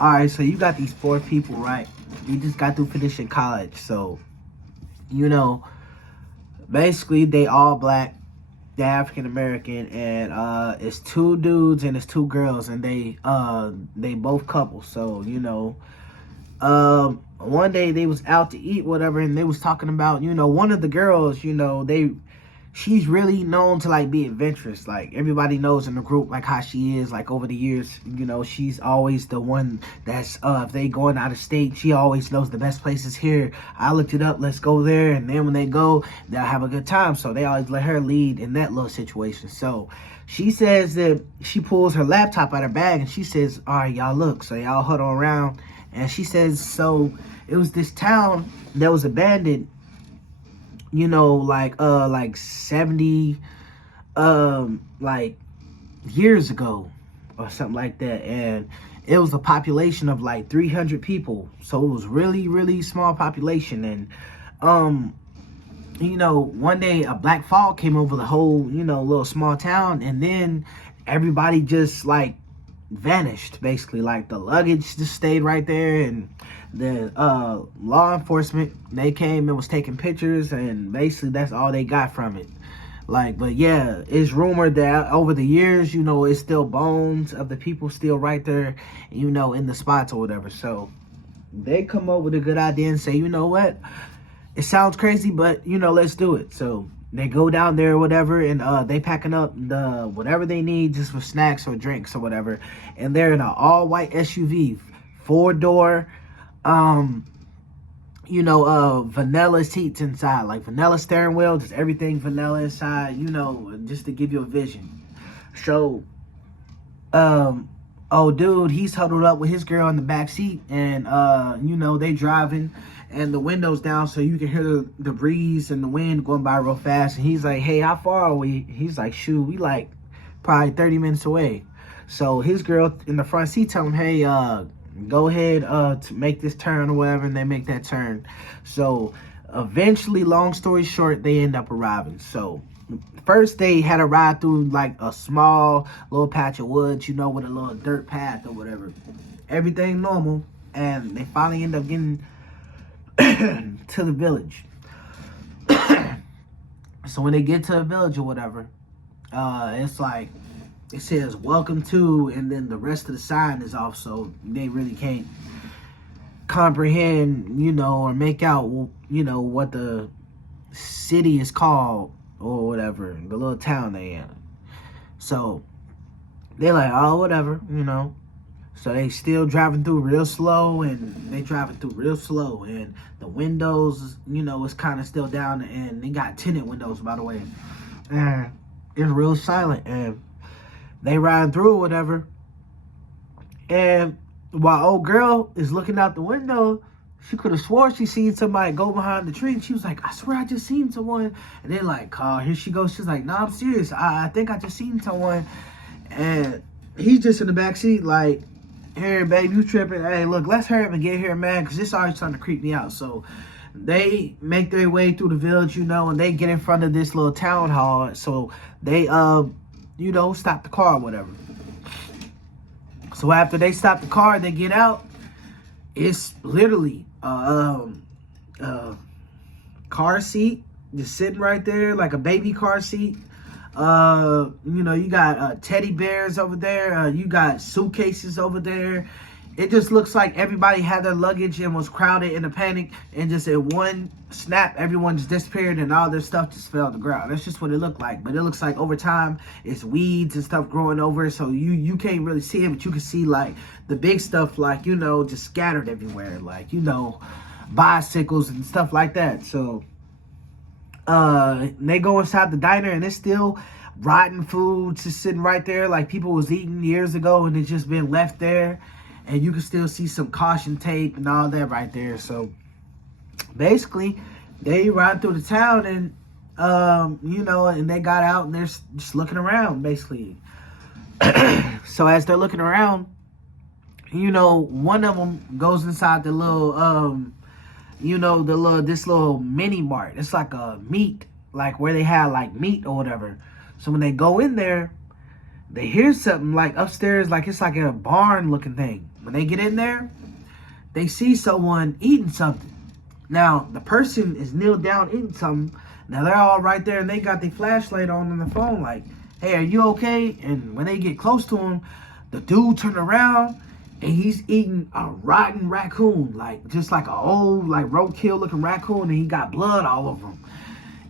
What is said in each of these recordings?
All right, so you got these four people, right? You just got through finishing college, so you know, basically they all black, they African American, and it's two dudes and it's two girls, and they both couples. So one day they was out to eat, whatever, and they was talking about, one of the girls, she's really known to like be adventurous. Like everybody knows in the group like how she is. Like over the years, she's always the one that's if they going out of state, she always knows the best places here. I looked it up, let's go there, and then when they go, they'll have a good time. So they always let her lead in that little situation. So she says that she pulls her laptop out her bag and she says, all right, y'all look. So y'all huddle around, and she says, so it was this town that was abandoned, like 70 like years ago or something like that, and it was a population of like 300 people. So it was really, really small population. And one day a black fog came over the whole, little small town, and then everybody just like vanished. Basically, like the luggage just stayed right there, and the law enforcement, they came and was taking pictures, and basically that's all they got from it. Like, but yeah, it's rumored that over the years, it's still bones of the people still right there, in the spots or whatever. So they come up with a good idea and say, you know what, it sounds crazy, but let's do it. So they go down there or whatever, and they packing up the whatever they need just for snacks or drinks or whatever, and they're in an all white SUV, 4-door, vanilla seats inside, like vanilla steering wheel, just everything vanilla inside, just to give you a vision. So, oh dude, he's huddled up with his girl in the back seat, and they driving, and the window's down so you can hear the breeze and the wind going by real fast. And he's like, hey, how far are we? He's like, shoot, we like probably 30 minutes away. So his girl in the front seat tell him, hey, go ahead to make this turn or whatever, and they make that turn. So eventually, long story short, they end up arriving. So first they had to ride through like a small little patch of woods, with a little dirt path or whatever. Everything normal, and they finally end up getting to the village. So when they get to the village or whatever, it's like it says welcome to, and then the rest of the sign is off, so they really can't comprehend, or make out, what the city is called or whatever, the little town they in. So they're like, oh, whatever, So they still driving through real slow, and the windows, is kind of still down, and they got tinted windows, by the way. And it's real silent, and they riding through or whatever. And while old girl is looking out the window, she could have swore she seen somebody go behind the tree, and she was like, I swear I just seen someone. And they're like, oh, here she goes. She's like, no, I'm serious. I think I just seen someone. And he's just in the back seat like, here, babe, you tripping. Hey, look, let's hurry up and get here, man, because this already starting to creep me out. So they make their way through the village, and they get in front of this little town hall. So they, stop the car or whatever. So after they stop the car, they get out. It's literally car seat just sitting right there, like a baby car seat. You got teddy bears over there. You got suitcases over there. It just looks like everybody had their luggage and was crowded in a panic, and just in one snap, everyone just disappeared and all their stuff just fell to the ground. That's just what it looked like. But it looks like over time, it's weeds and stuff growing over, so you can't really see it, but you can see like the big stuff, like, just scattered everywhere, like, bicycles and stuff like that. So they go inside the diner, and it's still rotten food just sitting right there, like people was eating years ago, and it's just been left there. And you can still see some caution tape and all that right there. So basically, they ride through the town, and and they got out, and they're just looking around, basically. So as they're looking around, one of them goes inside the little this little mini mart. It's like a meat, like where they have like meat or whatever. So when they go in there, they hear something like upstairs, like it's like a barn looking thing. When they get in there, they see someone eating something. Now, the person is kneeled down eating something. Now, they're all right there, and they got their flashlight on the phone like, hey, are you okay? And when they get close to him, the dude turned around, and he's eating a rotten raccoon, like just like an old, like roadkill looking raccoon, and he got blood all over him.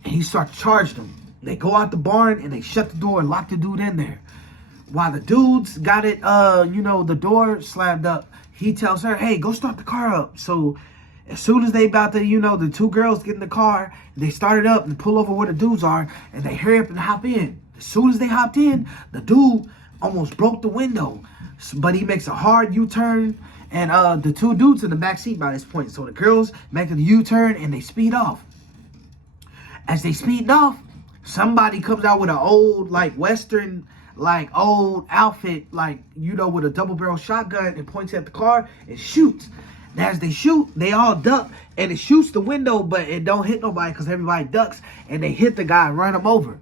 And he starts charging them. They go out the barn, and they shut the door and lock the dude in there. While the dudes got it, the door slammed up, he tells her, hey, go start the car up. So as soon as they about to, the two girls get in the car, they start it up and pull over where the dudes are, and they hurry up and hop in. As soon as they hopped in, the dude almost broke the window, but he makes a hard U-turn, and the two dudes in the back seat by this point. So the girls make a U-turn, and they speed off. As they speed off, somebody comes out with an old, like, Western, like, old outfit, like, with a double-barrel shotgun, and points at the car and shoots. And as they shoot, they all duck, and it shoots the window, but it don't hit nobody because everybody ducks, and they hit the guy and run him over.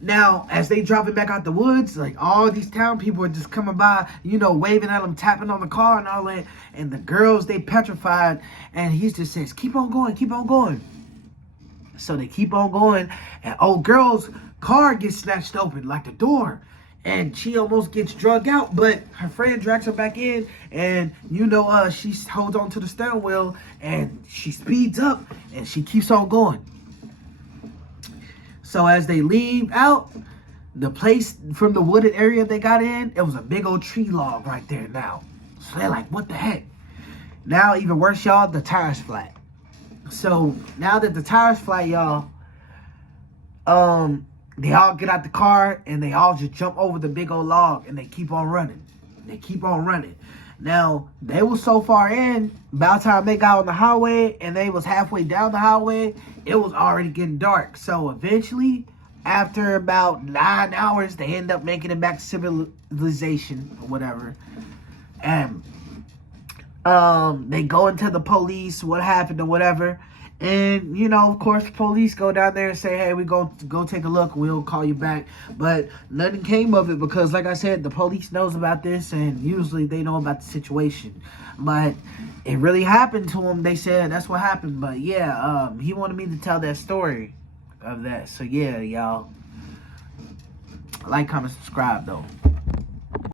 Now, as they driving back out the woods, like, all these town people are just coming by, waving at them, tapping on the car and all that, and the girls, they petrified, and he just says, keep on going, keep on going. So they keep on going, and old girl's car gets snatched open, like the door, and she almost gets drug out, but her friend drags her back in, and she holds on to the steering wheel, and she speeds up, and she keeps on going. So as they leave out, the place from the wooded area they got in, it was a big old tree log right there now. So they're like, what the heck? Now, even worse, y'all, the tire's flat. So now that the tire's flat, y'all, they all get out the car, and they all just jump over the big old log, and they keep on running. They keep on running. Now, they were so far in, by the time they got on the highway, and they was halfway down the highway, it was already getting dark. So eventually, after about 9 hours, they end up making it back to civilization, or whatever. And they go into the police, what happened or whatever. And, of course, police go down there and say, hey, we go take a look. We'll call you back. But nothing came of it because, like I said, the police knows about this, and usually they know about the situation. But it really happened to him. They said that's what happened. But, yeah, he wanted me to tell that story of that. So, yeah, y'all. Like, comment, subscribe, though.